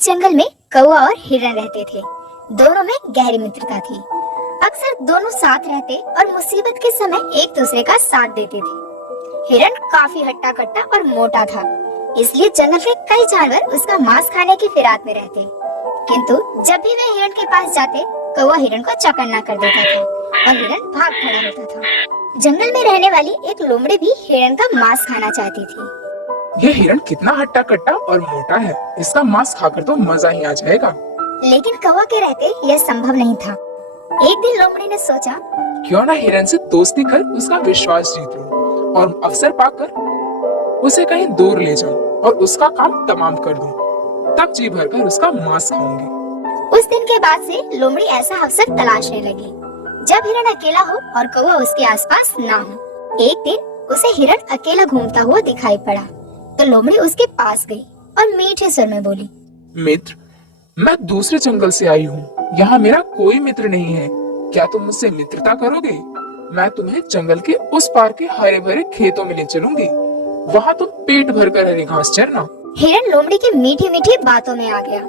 जंगल में कौवा और हिरण रहते थे। दोनों में गहरी मित्रता थी। अक्सर दोनों साथ रहते और मुसीबत के समय एक दूसरे का साथ देते थे। हिरण काफी हट्टा कट्टा और मोटा था, इसलिए जंगल के कई जानवर उसका मांस खाने की फिराक में रहते। किंतु जब भी वे हिरण के पास जाते, कौवा हिरण को चौकन्ना कर देता था और हिरण भाग खड़ा होता था। जंगल में रहने वाली एक लोमड़ी भी हिरण का मांस खाना चाहती थी। ये हिरण कितना हट्टा कट्टा और मोटा है, इसका मांस खाकर तो मजा ही आ जाएगा। लेकिन कौवा के रहते यह संभव नहीं था। एक दिन लोमड़ी ने सोचा, क्यों ना हिरण से दोस्ती कर उसका विश्वास जीत लूं और अवसर पाकर उसे कहीं दूर ले जाऊं और उसका काम तमाम कर दूं। तब जी भरकर उसका मांस खाऊंगी। उस दिन के बाद से लोमड़ी ऐसा अवसर तलाशने लगी जब हिरण अकेला हो और कौवा उसके आसपास ना हो। एक दिन उसे हिरण अकेला घूमता हुआ दिखाई पड़ा, तो लोमड़ी उसके पास गई और मीठे स्वर में बोली, मित्र, मैं दूसरे जंगल से आई हूँ। यहाँ मेरा कोई मित्र नहीं है। क्या तुम मुझसे मित्रता करोगे? मैं तुम्हें जंगल के उस पार के हरे भरे खेतों में ले चलूंगी। वहाँ तुम पेट भर कर हरी घास चरना। हिरण लोमड़ी की मीठी मीठी बातों में आ गया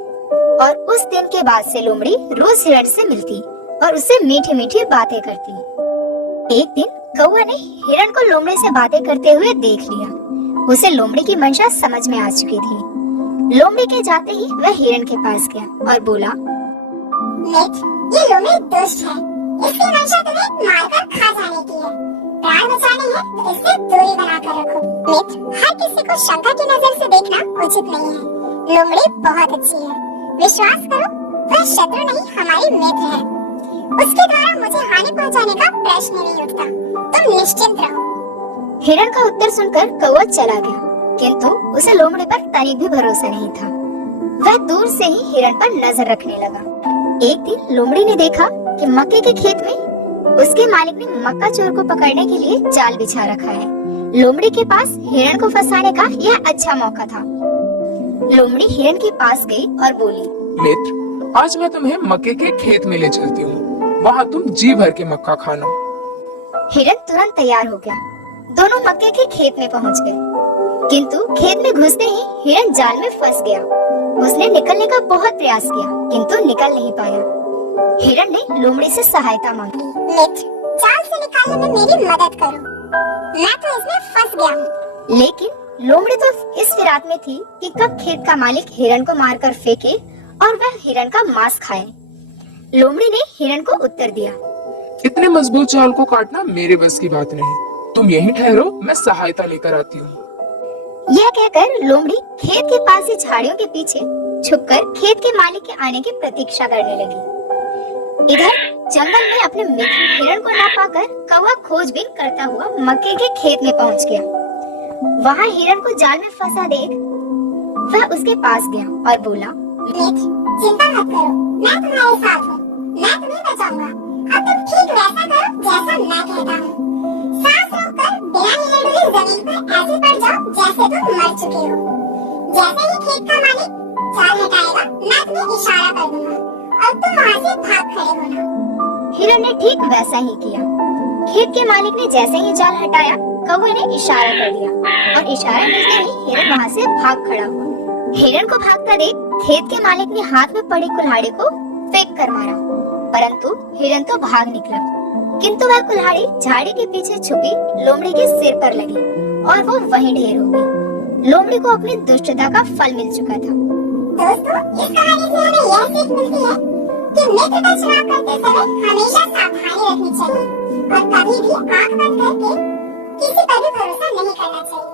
और उस दिन के बाद से लोमड़ी रोज हिरण से मिलती और उससे मीठी मीठी बातें करती। एक दिन कौवा ने हिरण को लोमड़ी से बातें करते हुए देख लिया। उसे लोमड़ी की मंशा समझ में आ चुकी थी। लोमड़ी के जाते ही वह हिरण के पास गया और बोला, मित्र, ये लोमड़ी दुष्ट है। इसकी मंशा तुम्हें मारकर खा जाने की है। प्राण बचाने हैं तो इससे दूरी बनाकर रखो। मित्र, हर किसी को शंका की नजर से देखना उचित नहीं है। लोमड़ी बहुत अच्छी है, विश्वास करो, वह शत्रु नहीं हमारी मित्र है। उसके द्वारा मुझे हानि पहुंचाने का प्रश्न नहीं उठता। तुम निश्चिंत रहो। हिरण का उत्तर सुनकर कौवा चला गया, किंतु उसे लोमड़ी पर तनिक भी भरोसा नहीं था। वह दूर से ही हिरण पर नजर रखने लगा। एक दिन लोमड़ी ने देखा कि मक्के के खेत में उसके मालिक ने मक्का चोर को पकड़ने के लिए जाल बिछा रखा है। लोमड़ी के पास हिरण को फंसाने का यह अच्छा मौका था। लोमड़ी हिरण के पास गई और बोली, मित्र, आज मैं तुम्हें मक्के के खेत में ले चलती हूँ। वहाँ तुम जी भर के मक्का खाना। हिरण तुरंत तैयार हो गया। दोनों मक्के के खेत में पहुंच गए, किंतु खेत में घुसते ही हिरण जाल में फंस गया। उसने निकलने का बहुत प्रयास किया, किंतु निकल नहीं पाया। हिरण ने लोमड़ी से सहायता मांगी। मित्र, जाल से निकालने में मेरी मदद करो। मैं तो इसमें फंस गया हूँ। लेकिन लोमड़ी तो इस फिराक में थी कि कब खेत का मालिक हिरण को मारकर फेंके और वह हिरण का मांस खाए। लोमड़ी ने हिरण को उत्तर दिया, इतने मजबूत जाल को काटना मेरे बस की बात नहीं। तुम यहीं ठहरो, मैं सहायता लेकर आती हूँ। यह कहकर लोमड़ी खेत के पास ही झाड़ियों के पीछे छुपकर खेत के मालिक के आने की प्रतीक्षा करने लगी। इधर जंगल में अपने मित्र हिरण को न पाकर कौवा खोजबीन करता हुआ मक्के के खेत में पहुंच गया। वहां हिरण को जाल में फंसा देख वह उसके पास गया और बोला, मित्र, चिंता मत करो, मैं तुम्हारे साथ हूँ। मैं तुम्हें बचाऊंगा। अब तुम ठीक वैसा करो जैसा मैं कहता हूँ। सांस रोककर बिना हिले डुले जमीन पर ऐसे पड़ जाओ जैसे तुम मर चुके हो। जैसे ही खेत का मालिक जाल हटाएगा, मैं तुम्हें इशारा कर दूंगा और तुम वहाँ से भाग खड़े होना। हिरण ने ठीक वैसा ही किया। खेत के मालिक ने जैसे ही जाल हटाया, कौवे ने इशारा कर दिया और इशारा मिलते ही हिरण वहाँ से भाग खड़ा हुआ। हिरण को भागता देख खेत के मालिक ने हाथ में पड़ी कुल्हाड़ी को फेंक कर मारा, परंतु हिरण तो भाग निकला। किंतु वह कुल्हाड़ी झाड़ी के पीछे छुपी लोमड़ी के सिर पर लगी और वो वहीं ढेर हो गई। लोमड़ी को अपनी दुष्टता का फल मिल चुका था। दोस्तों, इस कहानी से हमें यह सीख मिलती है कि मित्र का चुनाव करते समय हमेशा सावधानी रखनी चाहिए और कभी भी आंख बंद करके किसी पर भी भरोसा नहीं करना चाहिए।